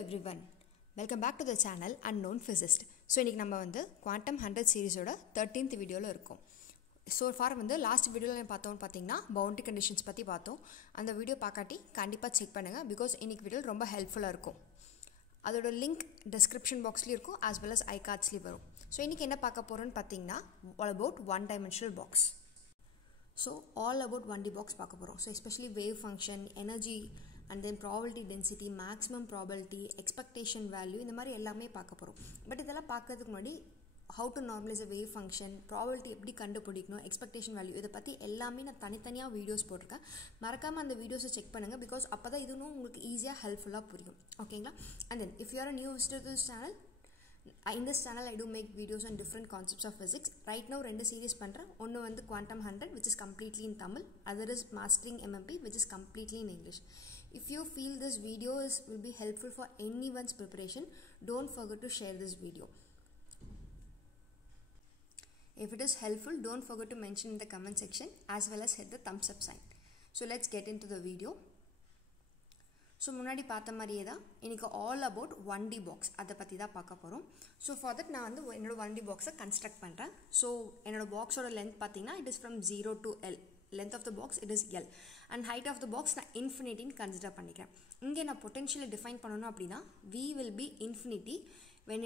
everyone, welcome back to the channel Unknown Physicist. So இன்னைக்கு நம்ம வந்து Quantum 100 சீரிஸோட 13th வீடியோல இருக்கோம். So far வந்து லாஸ்ட் வீடியோல பார்த்தோம் பாத்தீங்கன்னா பவுண்டரி கண்டிஷன்ஸ் பத்தி பார்த்தோம். அந்த வீடியோ பார்க்காட்டி கண்டிப்பா செக் பண்ணுங்க because இன்னைக்கு வீடியோ ரொம்ப ஹெல்ப்ஃபுல்லா இருக்கும். அதோட லிங்க் description boxல இருக்கும் as well as iCardsலயும் வரும். So இன்னைக்கு என்ன பார்க்க போறோம்னு பாத்தீங்கன்னா all about one dimensional box. So all about 1D box பார்க்க போறோம். So especially wave function, energy and then probability density, maximum probability, expectation value இந்த மாதிரி எல்லாமே பார்க்க போறோம். பட் இதெல்லாம் பார்க்கிறதுக்கு முன்னாடி how to normalize a wave function, probability எப்படி கண்டுபிடிக்கணும், expectation value இத பத்தி எல்லாமே நான் தனித்தனியா வீடியோஸ் போட்டுருக்கேன். மறக்காம அந்த வீடியோஸை செக் பண்ணுங்க because அப்பதான் இதுவும் உங்களுக்கு ஈஸியா ஹெல்ப்ஃபுல்லா புரியும். ஓகேங்களா? And then if you are a new visitor to this channel, in this channel I do make videos on different concepts of physics. Right now ரெண்டு series பண்றேன். ஒன்னு வந்து Quantum 100 which is completely in Tamil, other is Mastering MMP which is completely in English. If you feel this video will be helpful for anyone's preparation, don't forget to share this video. If it is helpful, don't forget to mention in the comment section as well as hit the thumbs up sign. So let's get into the video. So முன்னாடி பார்த்த மாதிரியே தான் இன்னைக்கு all about 1D box அதை பற்றி தான் பார்க்க போகிறோம். ஸோ ஃபார் தட் நான் வந்து என்னோட 1D பாக்ஸை கன்ஸ்ட்ரக்ட் பண்ணுறேன். ஸோ என்னோட பாக்ஸோட லென்த் பார்த்தீங்கன்னா it is from 0 to L. length of the box it is L and height of the box நான் இன்ஃபினிட்டின்னு கன்சிடர் பண்ணிக்கிறேன். இங்கே நான் பொட்டென்ஷியலை டிஃபைன் பண்ணணும் அப்படின்னா V will be infinity when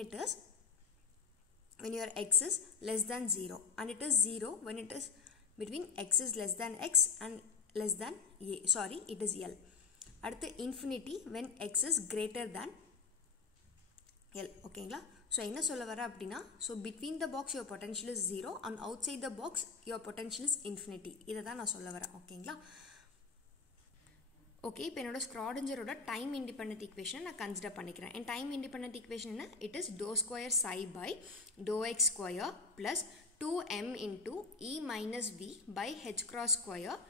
your x is less than 0 and it is 0 when it is between x is less than x and less than a. Sorry, it is L. அடுத்து infinity when x is greater than L. ஓகேங்களா? So என்ன சொல்ல வர அப்படின்னா so between the box your potential is 0 and outside the box your potential is infinity. இதை தான் நான் சொல்ல வரேன். ஓகேங்களா? ஓகே, இப்போ என்னோட ஸ்க்ராடிஞ்சரோட டைம் இண்டிபெண்டன்ட் ஈக்குவேஷனை நான் கன்சிடர் பண்ணிக்கிறேன். என் டைம் இண்டிபெண்டன்ட் ஈக்குவேஷன் என்ன? It is do square psi by do x square plus 2m into E minus V by h cross square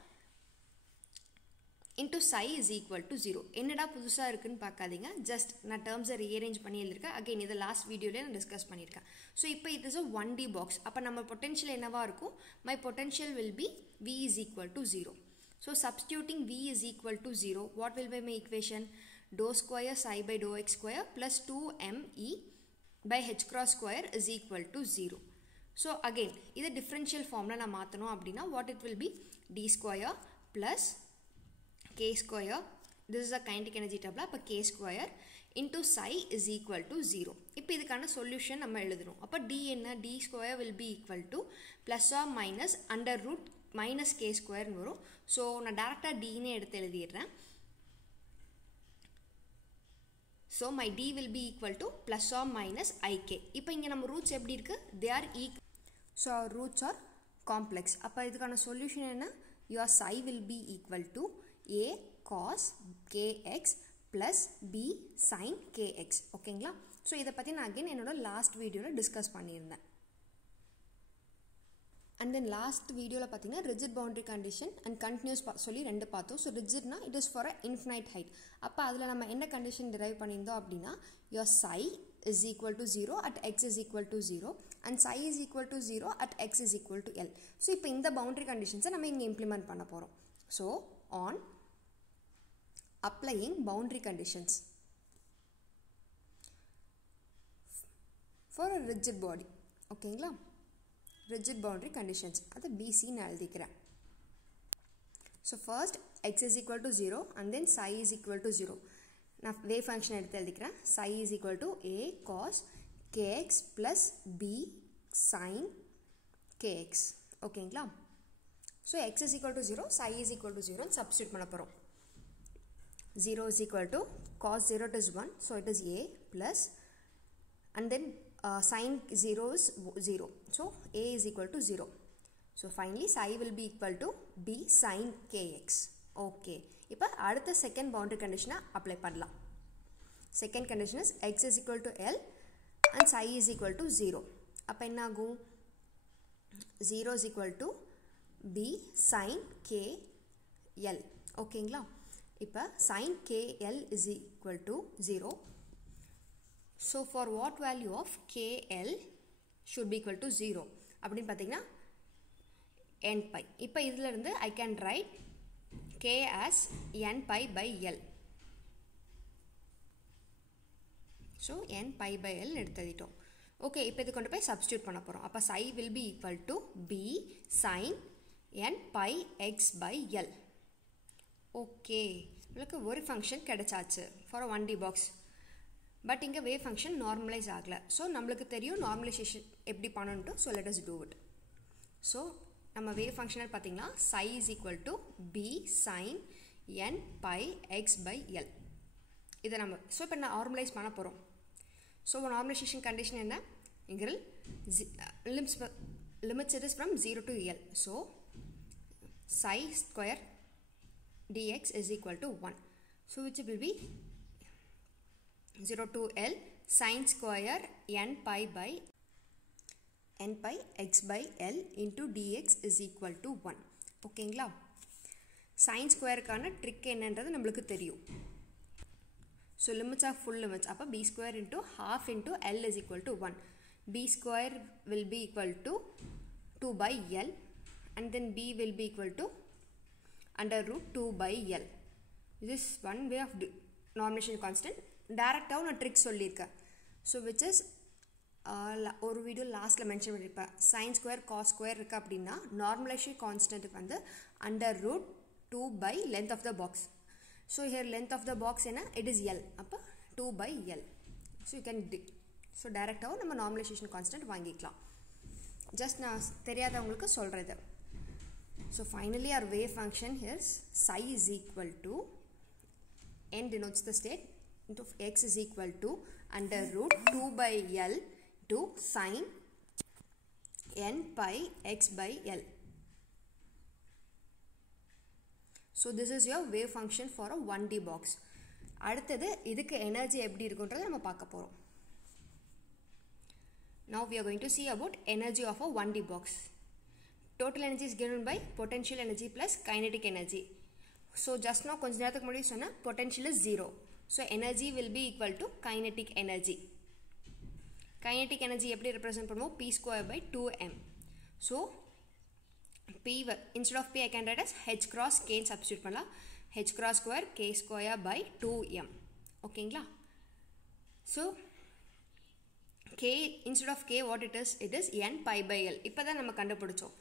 into psi is equal to 0. என்னடா புதுசாக இருக்குன்னு பார்க்காதீங்க, ஜஸ்ட் நான் டேர்ம்ஸை ரீஅரேஞ்ச் பண்ணி எழுதிருக்கேன். அகைன் இதை லாஸ்ட் வீடியோலேயே நான் டிஸ்கஸ் பண்ணியிருக்கேன். ஸோ இப்போ it is a 1D box. அப்போ நம்ம பொட்டென்ஷியல் என்னவா இருக்கும்? My potential will be V is equal to 0. So substituting V is equal to 0, what will be my equation? Dou square psi by dou x square plus 2me by h cross square is equal to 0. So again இதை differential ஃபார்மில் நான் மாற்றணும் அப்படின்னா what it will be? D square plus k square, this is a kinetic energy table, அப்போ k square into psi is equal to 0. இப்போ இதுக்கான solution நம்ம எழுதணும். அப்போ d என்ன? D square will be equal to plus or minus under root minus k square வரும். So நான் டேரெக்டாக dனே எடுத்து எழுதிடுறேன். So my d will be equal to plus or minus ik. இப்போ இங்கே நம்ம ரூட்ஸ் எப்படி இருக்கு? they are equal. So our roots are complex. அப்போ இதுக்கான சொல்யூஷன் என்ன? your psi will be equal to a cos kx plus b sin kx. ஓகேங்களா? So இதை பற்றி நான் அகைன் என்னோட லாஸ்ட் வீடியோவில் டிஸ்கஸ் பண்ணியிருந்தேன். அண்ட் தென் லாஸ்ட் வீடியோவில் பார்த்தீங்கன்னா rigid boundary condition and continuous சொல்லி ரெண்டு பார்த்தோம். ஸோ ரிஜிட்னா it is for a infinite height. அப்போ அதில் நம்ம என்ன கண்டிஷன் டிரைவ் பண்ணியிருந்தோம் அப்படின்னா your psi is equal to 0 at x is equal to 0 and psi is equal to 0 at x is equal to L. So இப்போ இந்த boundary கண்டிஷன்ஸை நம்ம இங்கே இம்ப்ளிமெண்ட் பண்ண போகிறோம். So on applying boundary conditions for a rigid body. ஓகேங்களா? rigid boundary conditions அது BC நான் எழுதிக்கிறேன். So first x is equal to 0 and then psi is equal to 0. நான் wave function எடுத்து எழுதிக்கிறேன். psi is equal to a cos kx plus b sin kx. ஓகேங்களா? So x is equal to 0, psi is equal to 0 substitute பண்ண போகிறோம். 0 is equal to cos 0 is 1, so it is a plus and then sin 0 is 0, so a is equal to 0. So finally psi will be equal to b sin kx. Okay, இப்போ அடுத்த second boundary கண்டிஷனை apply பண்ணலாம். Second condition is x is equal to L and psi is equal to 0. அப்போ என்ன ஆகும்? 0 is equal to b sin kl. ஓகேங்களா? இப்போ sin kl is equal to 0. So for what value of kl should be equal to 0? அப்படின்னு பார்த்தீங்கன்னா n pi. இப்போ இதில் இருந்து I can write k as n pi by l. So n pi by l எடுத்துட்டோம். Okay, இப்போ இது கொண்டு போய் சப்ஸ்டியூட் பண்ண போகிறோம். அப்போ psi will be equal to b sin n pi x by l. Okay, உங்களுக்கு ஒரு ஃபங்க்ஷன் கிடைச்சாச்சு ஃபார் 1D பாக்ஸ். பட் இங்கே வேவ் ஃபங்க்ஷன் நார்மலைஸ் ஆகலை. ஸோ நம்மளுக்கு தெரியும் நார்மலைசேஷன் எப்படி பண்ணணுன்ட்டு. So let us do it. So நம்ம வேவ் ஃபங்க்ஷனல் பார்த்தீங்கன்னா psi is equal to b sin n pi x by l. இதை நம்ம இப்போ நார்மலைஸ் பண்ண போகிறோம். ஸோ நார்மலைசேஷன் கண்டிஷன் என்ன? இங்கே limits it is from 0 to l. So psi square dx is equal to 1. So which will be 0 to l sin square n pi x by l into dx is equal to 1. ஓகேங்களா? sin squareக்கான trick என்னன்றது நம்மளுக்கு தெரியும். So limits of full limits. அப்போ b square into half into l is equal to 1. b square will be equal to 2 by l and then b will be equal to under root 2 by l. This is one way of normalization constant. Direct நான் trick சொல்லியிருக்கேன். So which is ஒரு video லாஸ்ட்டில் mention பண்ணியிருப்பேன். Sine square cos square இருக்குது அப்படின்னா normalization கான்ஸ்டன்ட்டுக்கு வந்து under root 2 by length of the box. So here length of the box என்ன? It is L. அப்போ 2 by l. So you can so டைரெக்டாகவும் நம்ம நார்மலைசேஷன் கான்ஸ்டன்ட் வாங்கிக்கலாம். ஜஸ்ட் நான் தெரியாதவங்களுக்கு சொல்கிறது. So finally our wave function here is psi is equal to n denotes the state into x is equal to under root 2 by l to sin n pi x by l. So this is your wave function for a 1D box. அடுத்தது இதுக்கு energy எப்படி இருக்குன்றதை நம்ம பார்க்க போகிறோம். Now we are going to see about energy of a 1D box. Total energy is given by potential energy plus kinetic energy. So just now கொஞ்ச நேரத்துக்கு முன்னாடி சொன்ன potential is 0. So energy will be equal to kinetic energy. Kinetic energy எப்படி represent பண்ணுவோம்? p square by 2m. So p instead of p I can write as h cross k substitute பண்ணலாம். h cross square k square by 2m. ஓகேங்களா? So k instead of k what it is? It is n pi by l. இப்போ தான் நம்ம கண்டுபிடிச்சோம்.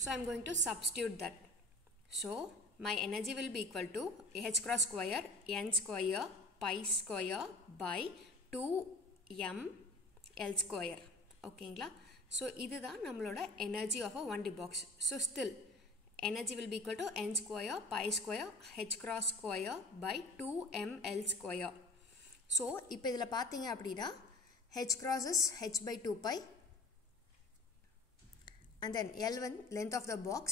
So I am going to substitute that. So my energy will be equal to h cross square n square pi square by 2m l square. ஓகேங்களா? So இதுதான் நம்மளோட energy of a 1D box. So still energy will be equal to n square pi square h cross square by 2m l square. So இப்போ இதில் பார்த்தீங்க அப்படின்னா h cross is h by 2 pi and then L1 length of the box,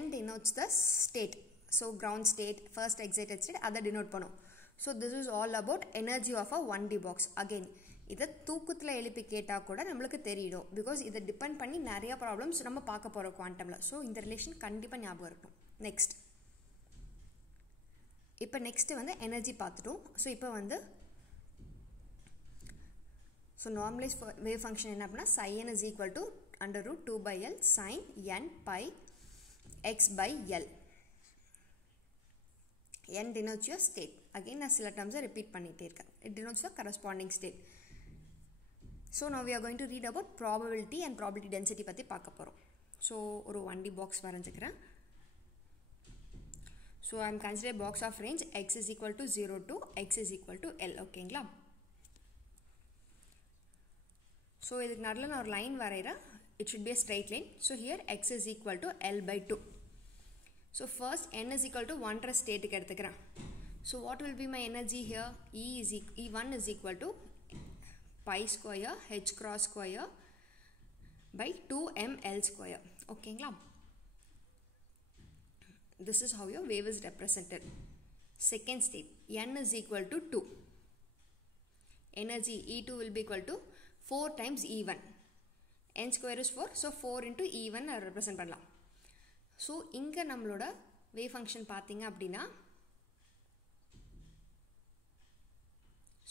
n denotes the state. So ground state, first excited state, other denote பண்ணும். So this is all about energy of a 1D box. Again, இதை தூக்கத்தில் எழுப்பி கேட்டால் கூட நம்மளுக்கு தெரியும். Because இதை depend பண்ணி நிறைய ப்ராப்ளம்ஸ் நம்ம பார்க்க போகிறோம் குவாண்டமில். ஸோ இந்த ரிலேஷன் கண்டிப்பாக ஞாபகம் இருக்கணும். நெக்ஸ்ட் இப்போ நெக்ஸ்ட்டு வந்து எனர்ஜி பார்த்துட்டோம். ஸோ இப்போ வந்து ஸோ நார்மலைஸ் வேவ் ஃபங்க்ஷன் என்ன அப்படின்னா psi n is equal to under root 2 by l sin n pi x by l. n denotes your state. Again நான் சில டேர்ம்ஸை ரிப்பீட் பண்ணிகிட்டே இருக்கேன். It denotes the corresponding state. So now we are going to read about probability and probability density பற்றி பார்க்க போகிறோம். So ஒரு 1D box வரைஞ்சிக்கிறேன். So I am considering box of range x is equal to 0 to x is equal to l. ஓகேங்களா? So இதுக்கு நடுவில் நான் ஒரு லைன் வரைகிறேன். It should be a straight line. So here x is equal to l by 2. So first n is equal to 1 state எடுத்துக்கிறேன். So what will be my energy here? E1 is equal to pi square h cross square by 2ml square. ஓகேங்களா? This is how your wave is represented. Second state, n is equal to 2. Energy E2 will be equal to 4 times E1. n square is 4. So 4 into E1 represent பண்ணலாம். So இங்கே நம்மளோட wave function பார்த்தீங்க அப்படின்னா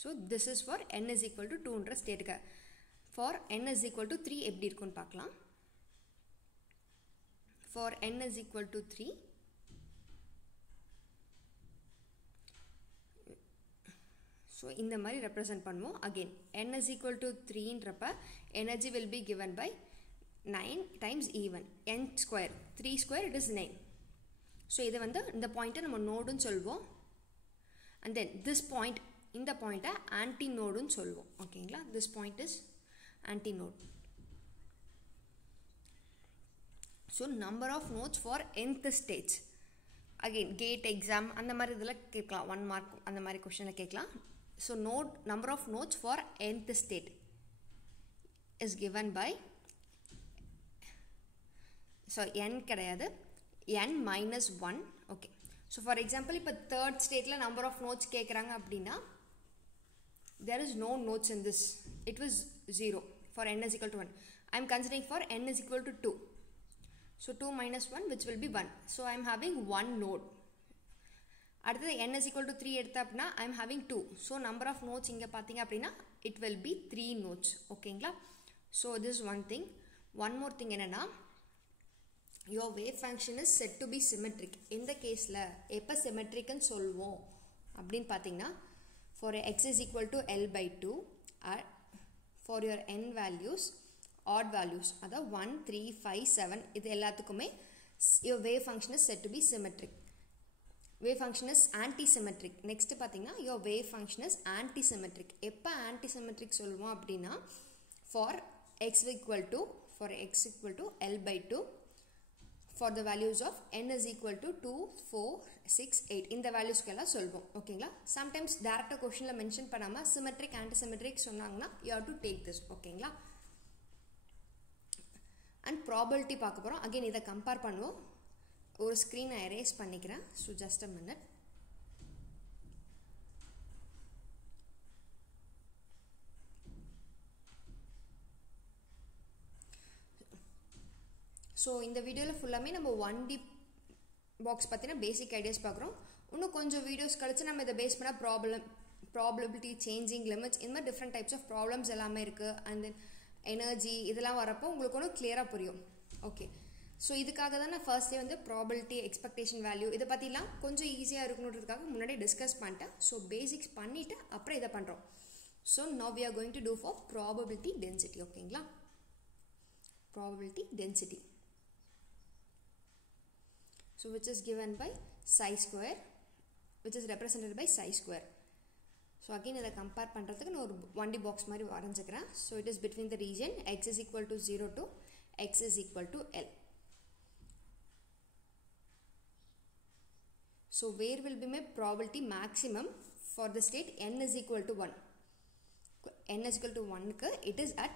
so this is for n is equal to 2ன்ற ஸ்டேட்டுக்கு. ஃபார் n is equal to 3 எப்படி இருக்குன்னு பார்க்கலாம். ஃபார் n is equal to 3, so so இந்த மாதிரி ரெப்ரசன்ட் பண்ணுவோம். Again n is equal to 3ன்றப்ப energy will be given by 9 times E1 n square 3 square it is 9. So இதை வந்து இந்த பாயிண்ட்டை நம்ம நோடுன்னு சொல்வோம். அண்ட் தென் திஸ் பாயிண்ட் இந்த பாயிண்ட்டை ஆன்டி நோடுன்னு சொல்லுவோம். ஓகேங்களா, this point is anti node. So number of nodes for nth stage. Again GATE exam அந்த மாதிரி இதில் கேட்கலாம், 1 மார்க் அந்த மாதிரி கொஷனில் கேட்கலாம். So number of nodes for nth state is given by, so n கிடையாது, n minus 1. Okay, so for example இப்போ தேர்ட் ஸ்டேட்டில் நம்பர் ஆஃப் நோட்ஸ் கேட்குறாங்க அப்படின்னா there is no nodes in this, it was 0 for n is equal to 1. I am considering for n is equal to 2, so 2 minus 1 which will be 1, so I am having 1 node. அடுத்தது n is equal to 3 எடுத்தா அப்படின்னா I am having 2, so number of nodes இங்கே பார்த்தீங்க அப்படின்னா it will be 3 nodes. ஓகேங்களா, so this is one thing. One more thing என்னன்னா, your wave function is said to be symmetric. இந்த கேஸில் எப்போ சிமெட்ரிக்னு சொல்வோம் அப்படின்னு பார்த்தீங்கன்னா, for x is equal to L by 2, for your n values, odd values, அதாவது 1, 3, 5, 7 இது எல்லாத்துக்குமே your wave function is said to be symmetric. Wave function is anti-symmetric. Next பார்த்தீங்கன்னா your wave function is anti-symmetric. எப்போ anti-symmetric சொல்லுவோம் அப்படின்னா, for x equal to L by 2, for the values of n is equal to 2, 4, 6, 8 இந்த வேல்யூஸ்க்கெல்லாம் சொல்வோம். ஓகேங்களா, sometimes டேரெக்டாக கொஷனில் mention பண்ணாமல் சிமெட்ரிக் ஆன்டிசிமெட்ரிக் சொன்னாங்கன்னா you have to take this. ஓகேங்களா, அண்ட் ப்ராபபிலிட்டி பார்க்க போகிறோம். அகெயின் இதை கம்பேர் பண்ணுவோம். ஒரு ஸ்க்ரீனை எரேஸ் பண்ணிக்கிறேன். So just a minute. So இந்த வீடியோவில் ஃபுல்லாமே நம்ம 1D பாக்ஸ் பற்றின பேசிக் ஐடியாஸ் பார்க்குறோம். இன்னும் கொஞ்சம் வீடியோஸ் கழிச்சு நம்ம இதை பேஸ் பண்ணால் ப்ராபபிலிட்டி, சேஞ்சிங் லிமிட்ஸ், இந்த மாதிரி டிஃப்ரெண்ட் டைப்ஸ் ஆஃப் ப்ராப்ளம்ஸ் எல்லாமே இருக்குது. அண்ட் தென் எனர்ஜி இதெல்லாம் வரப்போ உங்களுக்கு ஒன்றும் கிளியராக புரியும். ஓகே, ஸோ இதுக்காக தான் நான் ஃபர்ஸ்டே வந்து ப்ராபபிலிட்டி, எக்ஸ்பெக்டேஷன் வேல்யூ இதை பற்றிலாம் கொஞ்சம் ஈஸியாக இருக்கணுன்றதுக்காக முன்னாடி டிஸ்கஸ் பண்ணிட்டேன். ஸோ பேசிக்ஸ் பண்ணிவிட்டு அப்புறம் இதை பண்ணுறோம். So now we are going to do for probability density. ஓகேங்களா, probability density. So which is given by psi square, which is represented by psi square. So again இதை கம்பேர் பண்ணுறதுக்கு நான் ஒரு 1D பாக்ஸ் மாதிரி வரைஞ்சிக்கிறேன். So it is between the region x is equal to 0 to x is equal to L. So where will be my probability maximum for the state n is equal to 1. n is equal to 1க்கு it is at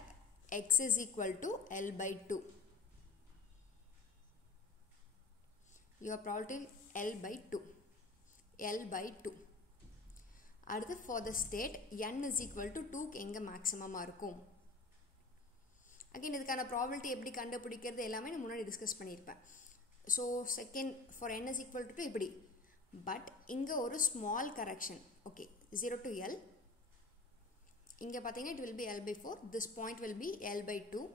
x is equal to L by 2. Your probability L by 2. L by 2. அடுத்து for the state n is equal to 2க்கு எங்கே மேக்ஸிமமாக இருக்கும். Again இதுக்கான probability எப்படி கண்டுபிடிக்கிறது எல்லாமே நான் முன்னாடி டிஸ்கஸ் பண்ணியிருப்பேன். So second for n is equal to 2 இப்படி, பட் இங்கே ஒரு small correction. Okay, 0 to L. இங்கே பார்த்தீங்கன்னா it will be L by 4. This point will be L by 2.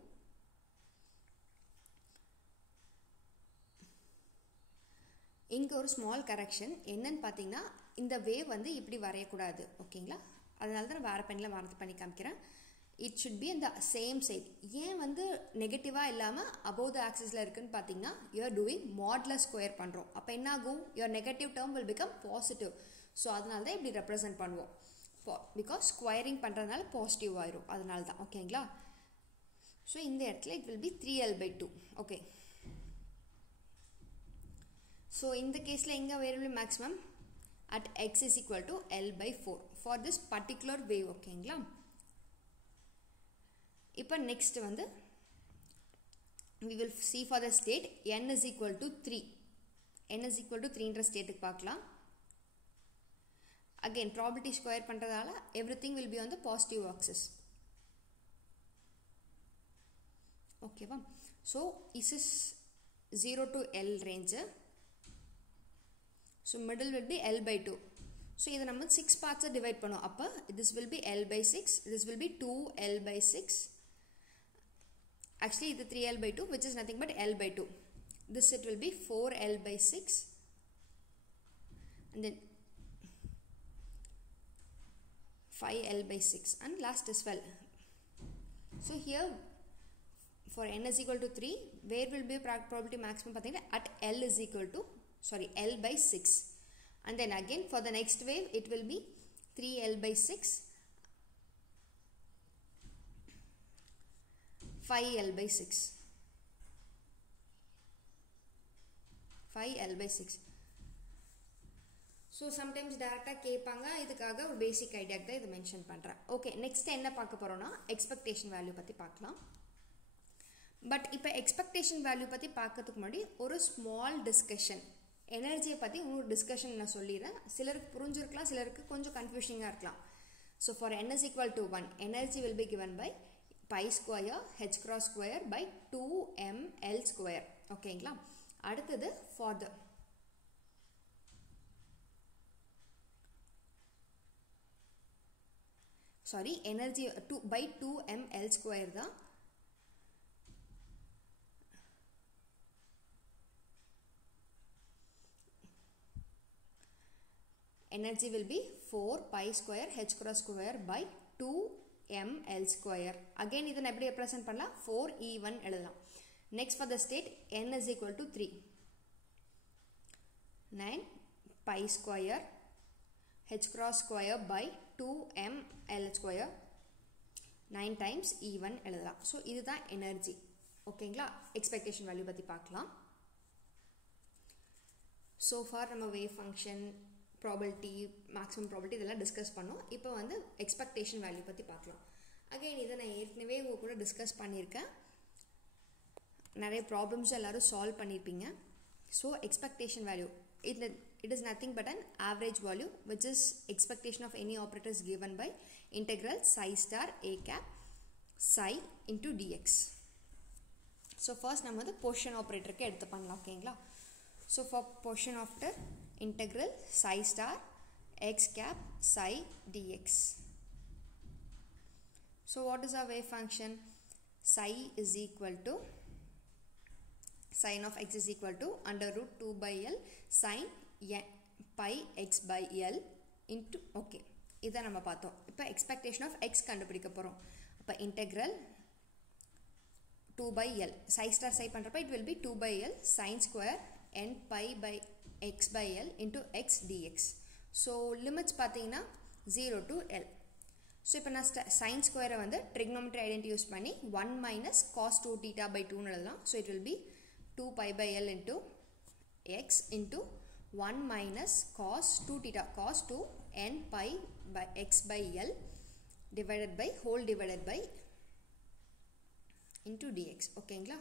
இங்கே ஒரு ஸ்மால் கரெக்ஷன் என்னன்னு பார்த்தீங்கன்னா, இந்த வேவ் வந்து இப்படி வரையக்கூடாது. ஓகேங்களா, அதனால தான் நான் வேறு பெண்ணில் மாற்றி பண்ணி காமிக்கிறேன். இட் ஷுட் பி அந்த சேம் சைட். ஏன் வந்து நெகட்டிவாக இல்லாமல் அபோவ் த ஆக்சிஸில் இருக்குன்னு பார்த்தீங்கன்னா, யூஆர் டூயிங் மாடுலஸ் ஸ்கொயர் பண்ணுறோம். அப்போ என்ன ஆகும், your negative term will become positive. So அதனால தான் இப்படி ரெப்ரசென்ட் பண்ணுவோம். பிகாஸ் ஸ்கொயரிங் பண்ணுறதுனால பாசிட்டிவ் ஆயிரும், அதனால தான். ஓகேங்களா, ஸோ இந்த இடத்துல it will B 3L by 2. Okay, so இந்த கேஸில் எங்கே variable maximum at x is equal to L by 4 for this particular wave. ஓகேங்களா, இப்போ நெக்ஸ்ட் வந்து we will see for the state n is equal to 3. n is equal to 3ன்ற ஸ்டேட்டுக்கு பார்க்கலாம். again probability square பண்ணுறதால everything will be on the positive axis. ஓகேவா, so this is 0 to L range. So middle will be L by 2. So இதை நம்ம 6 parts divide பண்ணும். அப்போ this will be L by 6. This will be 2L by 6. Actually இது 3L by 2 which is nothing but L by 2. This it will be 4L by 6. And then 5L by 6 and last is 12. So here for n is equal to 3, where will be probability maximum at L is equal to, L by 6. And then again for the next wave it will be 3L by 6, 5L by 6, 5L by 6. So sometimes directly கேட்பாங்க, இதுக்காக ஒரு பேசிக் ஐடியாக்கு தான் இது mention பண்ணுறேன். Okay, next என்ன பார்க்க போகிறோம்னா expectation value பற்றி பார்க்கலாம். பட் இப்போ எக்ஸ்பெக்டேஷன் வேல்யூ பற்றி பார்க்கறதுக்கு முன்னாடி ஒரு ஸ்மால் டிஸ்கஷன், எனர்ஜியை பற்றி இன்னொரு டிஸ்கஷன் நான் சொல்லிடுறேன். சிலருக்கு புரிஞ்சிருக்கலாம், சிலருக்கு கொஞ்சம் கன்ஃபியூஷனிங்காக இருக்கலாம். So for n is equal to 1, energy will be given by pi square h cross square by 2ml square. ஓகேங்களா? அடுத்தது for the energy by 2ml square தான் energy will be 4 pi square h cross square by 2ml square. Again இதனை எப்படி represent பண்ணலாம்? 4e1 எழுதலாம். Next for the state n is equal to 3, 9 pi square h cross square by 2ml square, 9 times e1 எழுதலாம். So இதுதான் energy. ஓகேங்களா? Expectation value பற்றி பார்க்கலாம். So for நம்ம wave function, probability, maximum probability இதெல்லாம் discuss பண்ணோம். இப்போ வந்து எக்ஸ்பெக்டேஷன் வேல்யூ பற்றி பார்க்கலாம். அகைன் இதை நான் ஏற்கனவே உங்க கூட டிஸ்கஸ் பண்ணியிருக்கேன். நிறைய ப்ராப்ளம்ஸும் எல்லோரும் சால்வ் பண்ணியிருப்பீங்க. So expectation value it is nothing but an average value which is expectation of any operators given by integral psi star a cap psi into dx. So first நம்ம வந்து portion operator க்கு எடுத்து பண்ணலாம். ஓகேங்களா? So for portion after integral psi star x cap psi dx. So what is our wave function? Psi is equal to sin of x is equal to under root 2 by L sin pi x by L into, okay, இதை நம்ம பார்த்தோம். இப்போ expectation of x கண்டுபிடிக்க போகிறோம். இப்போ integral 2 by L psi star psi பண்ணுறப்ப it will be 2 by L sin square n pi by x by L into x dx. So limits பார்த்தீங்கன்னா 0 to L. So இப்போ நான் சைன் ஸ்கொயரை வந்து trigonometry identity use பண்ணி 1 minus cos 2 theta by 2 எழுதலாம். So it will be 2 pi by L into x into 1 minus cos 2 theta, cos 2 n pi by x by L divided by whole divided by into dx. ஓகேங்களா?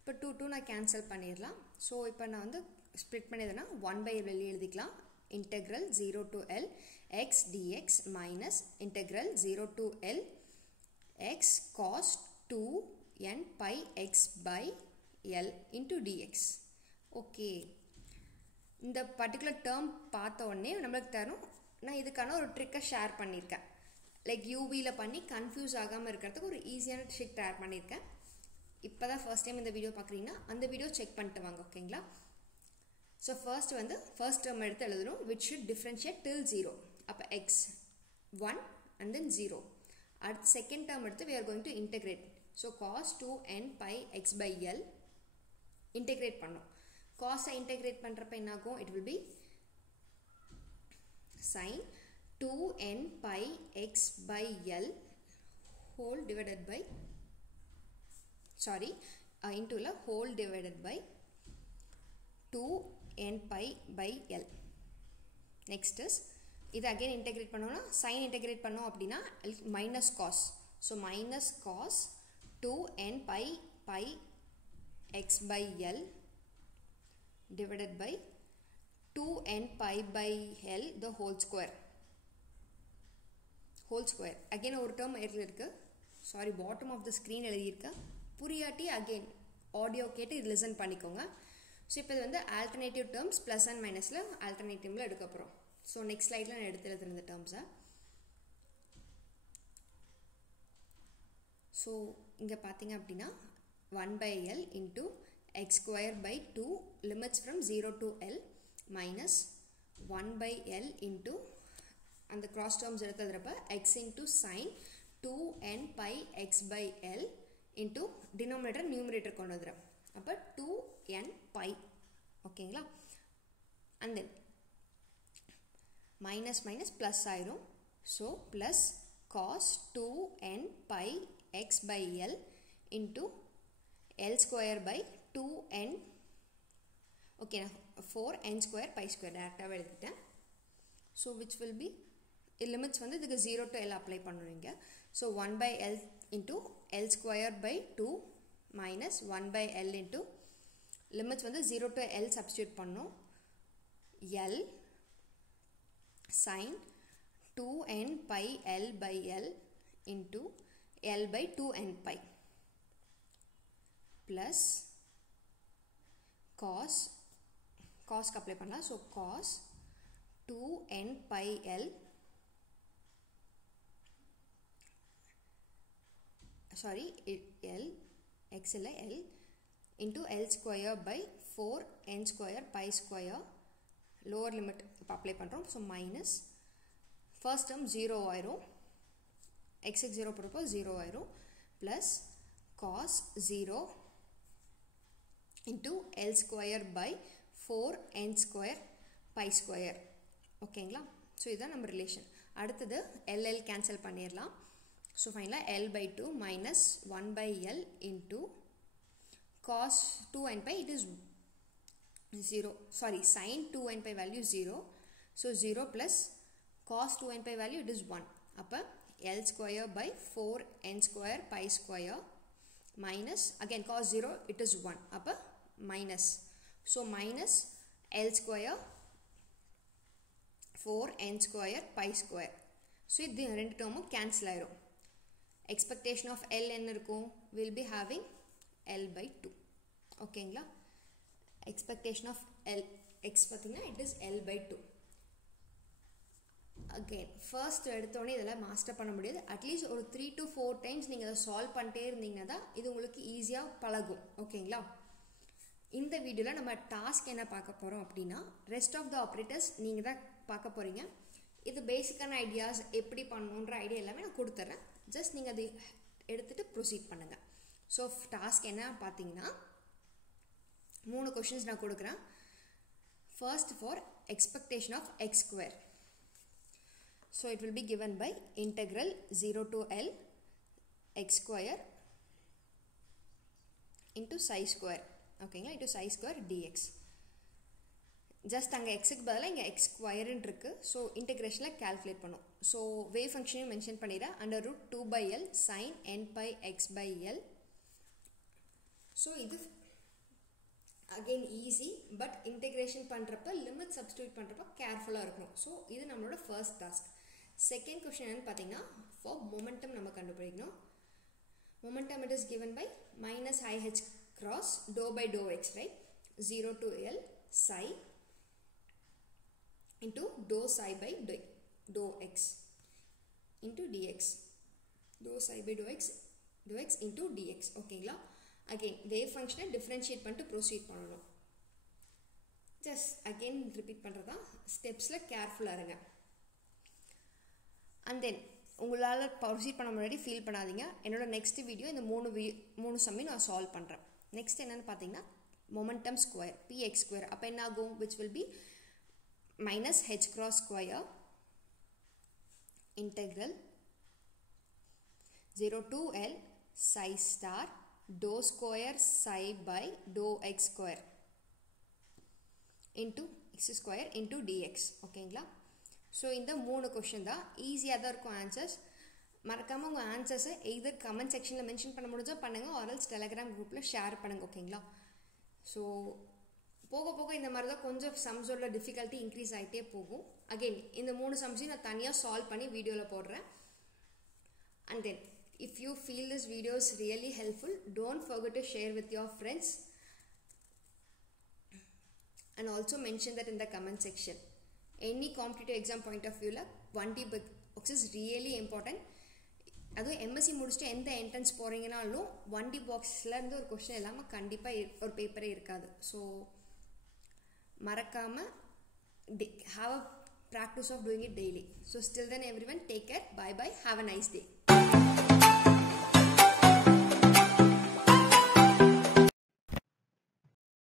இப்போ 2 நான் cancel பண்ணிடலாம். So இப்போ நான் வந்து split பண்ணியதுன்னா 1 by L எழுதிக்கலாம். integral 0 to L x dx minus integral 0 to L x cos 2 n pi x by L into dx. Okay, இந்த particular term பார்த்த உடனே நம்மளுக்கு தரும். நான் இதுக்கான ஒரு ட்ரிக்கை ஷேர் பண்ணியிருக்கேன். லைக் யூவியில் பண்ணி கன்ஃபியூஸ் ஆகாமல் இருக்கிறதுக்கு ஒரு ஈஸியான ட்ரிக் ஷேர் பண்ணியிருக்கேன். இப்போ தான் ஃபர்ஸ்ட் டைம் இந்த வீடியோ பார்க்குறீங்கன்னா அந்த வீடியோ செக் பண்ணிட்டு வாங்க. ஓகேங்களா? ஸோ ஃபர்ஸ்ட் வந்து ஃபர்ஸ்ட் டேர்ம் எடுத்து எழுதணும். விச் ஷுட் டிஃப்ரென்ஷியேட் டில் 0. அப்போ எக்ஸ் 1 and then 0. அடுத்து செகண்ட் டேர்ம் எடுத்து we are going to integrate. So cos 2 n pi x by L integrate பண்ணோம். காஸை இன்டெகிரேட் பண்ணுறப்ப என்ன ஆகும்? It will B sin 2n pi x by L whole divided by into la whole divided by 2n pi by L. Next is இது again integrate பண்ணோம்னா sin integrate பண்ணோம் அப்படின்னா minus cos. So minus cos 2n pi x by L divided by 2n pi by L the whole square. Again ஒரு term இருக்கு. Sorry, bottom of the screen எழுதியிருக்க. புரியாட்டி again audio கேட்டு இது listen பண்ணிக்கோங்க. So இப்போ இது வந்து ஆல்டர்னேட்டிவ் டேர்ம்ஸ் ப்ளஸ் அண்ட் மைனஸில் ஆல்டர்னேட்டிவில் எடுக்க போகிறோம். ஸோ நெக்ஸ்ட் ஸ்லைடில் நான் எடுத்து எழுதுன டேர்ம்ஸை. ஸோ இங்கே பார்த்தீங்க அப்படின்னா 1 by L into x square by 2 limits from 0 to L minus 1 by L into அந்த கிராஸ் டேர்ம்ஸ் எடுத்துறப்ப x into sin 2n pi x by l into denominator numerator கொண்டு வந்துறேன். அப்ப 2n pi ஓகேங்களா. and then minus minus plus ஆயிரும். so plus cos 2n pi x by l into l square by 2n okay 4n square pi square டைரக்டாவே எழுதிட்டேன். so which will be limits வந்து இதுக்கு 0 to l apply பண்ணுவீங்க. so 1 by l into l square by 2 minus 1 by l into limits வந்து 0 to l substitute பண்ணோம். l sin 2n pi l by l into l by 2n pi plus cos apply பண்ணலாம். so cos 2n pi l sorry l x இல்லை l into l square by 4n square pi square lower limit apply பண்ணுறோம். so minus first term 0 ஆயிரும், x 0 போடுறப்போ 0 ஆயிரும், plus cos 0 into l square by 4n square pi square ஓகேங்களா. So இதுதான் நம்ம relation. அடுத்தது LL cancel பண்ணிடலாம். So ஃபைனலாக l by 2 minus 1 by l into cos 2n pi it is 0 sorry sin 2n pi value 0. so 0 plus cos 2n pi value it is 1. அப்போ l square by 4n square pi square minus again cos 0 it is 1. அப்போ minus so minus l square 4n square pi square. so இது ரெண்டு டேர்மும் cancel ஆயிரும். expectation of l என்ன இருக்கும் will be having l by 2 ஓகேங்களா. expectation of l x பார்த்தீங்கன்னா it is l by 2. again first எடுத்தோடனே இதெல்லாம் மாஸ்டர் பண்ண முடியாது. அட்லீஸ்ட் ஒரு 3 to 4 டைம்ஸ் நீங்கள் அதை சால்வ் பண்ணிட்டே இருந்தீங்கன்னா தான் இது உங்களுக்கு ஈஸியாக பழகும் ஓகேங்களா. இந்த வீடியோவில் நம்ம டாஸ்க் என்ன பார்க்க போகிறோம் அப்படின்னா ரெஸ்ட் ஆஃப் த ஆப்ரேட்டர்ஸ் நீங்கள் தான் பார்க்க போகிறீங்க. இது பேசிக்கான ஐடியாஸ் எப்படி பண்ணணுன்ற ஐடியா எல்லாமே நான் கொடுத்துட்றேன். ஜஸ்ட் நீங்கள் அதை எடுத்துகிட்டு ப்ரொசீட் பண்ணுங்கள். ஸோ டாஸ்க் என்ன பார்த்தீங்கன்னா 3 கொஷின்ஸ் நான் கொடுக்குறேன். First for expectation of x square. So it will be given by integral 0 to l x square into psi square ஓகேங்களா into psi square dx. Just அங்கே எக்ஸுக்கு பதிலாக இங்கே எக்ஸ் ஸ்கொயர்னு இருக்குது. ஸோ இன்டெக்ரேஷனில் கேல்குலேட் பண்ணும். ஸோ வேவ் ஃபங்க்ஷனையும் மென்ஷன் பண்ணிடுறேன். Under root 2 by l sin n pi x by l. So இது அகெயின் ஈஸி, பட் இன்டெக்ரேஷன் பண்ணுறப்ப லிமிட் சப்ஸ்டியூட் பண்ணுறப்ப கேர்ஃபுல்லாக இருக்கணும். ஸோ இது நம்மளோட ஃபர்ஸ்ட் டாஸ்க். செகண்ட் கொஸ்டின் என்னென்னு பார்த்தீங்கன்னா ஃபார் மொமெண்டம் நம்ம கண்டுபிடிக்கணும். Momentum it is given by minus i h cross dou by dou x, right? 0 to l psi into dou psi by dou x into dx. dou psi by dou x into dx ஓகேங்களா. Again wave ஃபங்க்ஷனை differentiate பண்ணிட்டு proceed பண்ணணும். Just again repeat பண்ணுறது தான். ஸ்டெப்ஸில் கேர்ஃபுல்லாக இருங்க. And then உங்களால் proceed பண்ண முன்னாடி ஃபீல் பண்ணாதீங்க. என்னோட நெக்ஸ்ட் வீடியோ இந்த மூணு சம்மையும் நான் சால்வ் பண்ணுறேன். நெக்ஸ்ட் என்னென்னு பார்த்தீங்கன்னா மொமெண்டம் ஸ்கொயர் px ஸ்கொயர். அப்போ என்ன ஆகும் which will be minus h cross square integral 0 to l psi star dou square psi by dou x square into x square into dx ஓகேங்களா. ஸோ இந்த 3 question தான். ஈஸியாக தான் இருக்கும் ஆன்சர்ஸ். மறக்காமல் உங்கள் ஆன்சர்ஸை எய்தர் கமெண்ட் செக்ஷனில் மென்ஷன் பண்ண முடிஞ்சால் பண்ணுங்கள், ஆர்எல்ஸ் டெலகிராம் குரூப்பில் ஷேர் பண்ணுங்கள் ஓகேங்களா. ஸோ போக போக இந்த மாதிரி தான் கொஞ்சம் சம்ஸோட டிஃபிகல்ட்டி இன்க்ரீஸ் ஆகிட்டே போகும். அகெயின் இந்த 3 சம்ஸையும் நான் தனியாக சால்வ் பண்ணி வீடியோவில் போடுறேன். And then if you feel this video is really helpful, don't forget to share with your friends and also mention that in the comment section. Any competitive exam point of view la 1D box is really important. அதுவும் MSc முடிச்சுட்டு எந்த entrance போகிறீங்கனாலும் 1D பாக்ஸ்லேருந்து ஒரு question இல்லாமல் கண்டிப்பாக ஒரு பேப்பரே இருக்காது. So மறக்காமல் have a practice of doing it daily. So till then everyone, take care, bye bye, have a nice day.